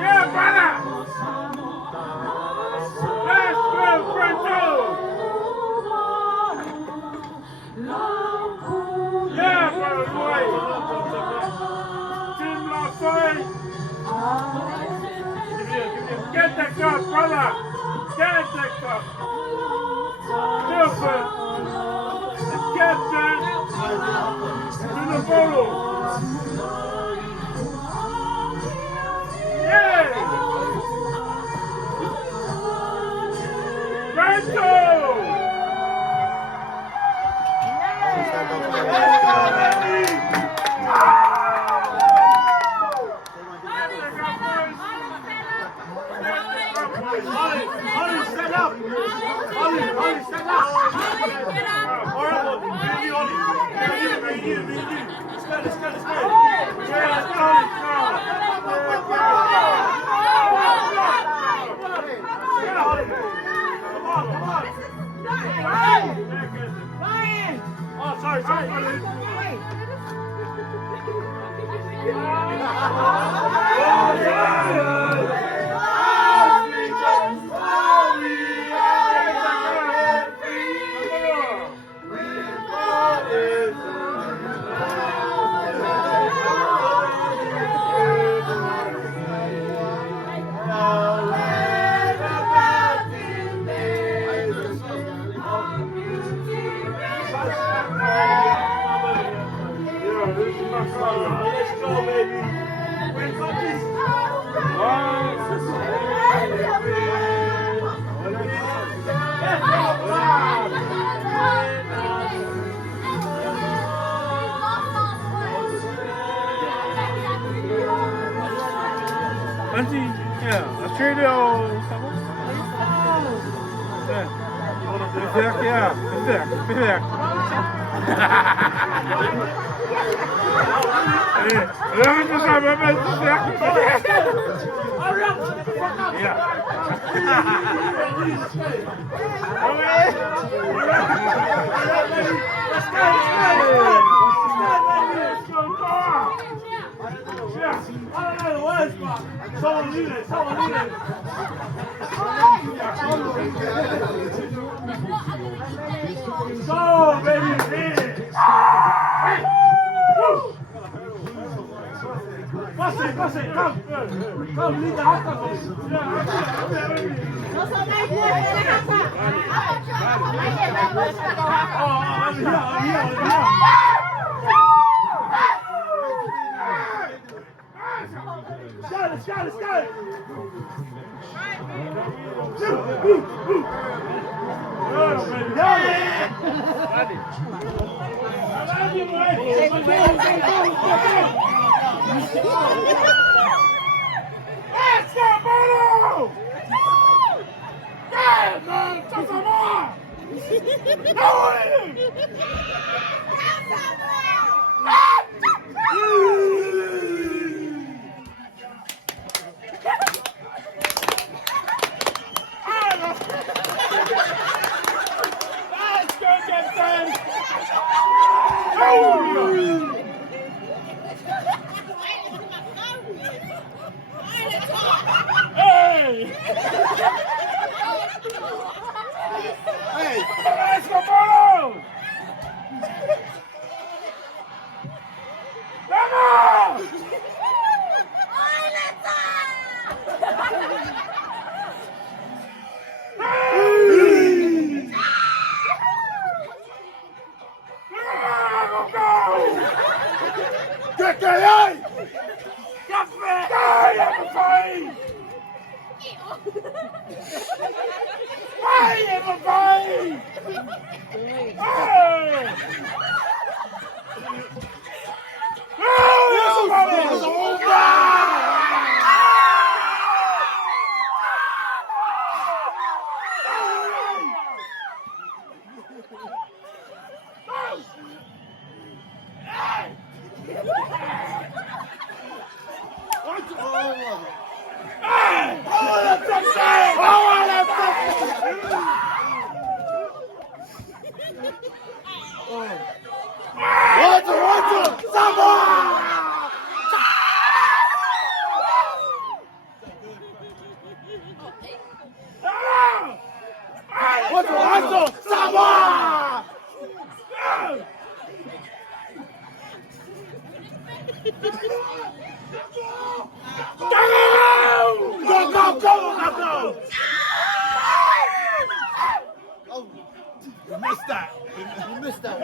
Yeah, brother! Let's go, Franco! Yeah, brother, boy! Team Lafayette! Get the cup, brother! Get the cup! Milford! The captain! To the photo! Yeah! Franco! Ollie, stand up! Ollie, stand up! Horrible! Me and you, Ollie! Me and you! Let's go! Yeah, let's go, Ollie! Yeah, Ollie! Come on! Oh, sorry. Let's go, baby. Win cookies. Anzi, ja, dat kun je al. Perfect, ja, perfect. We gaan met mensen zeggen. Ja. Someone lead it. Go, baby, Pass it, come, lead the Got it! Let's go, Bono! Yeah, man! Just some more! Let's go, Captain! Hey! Hey! Let's go, Bono! Come on! Go! You missed that. You missed that.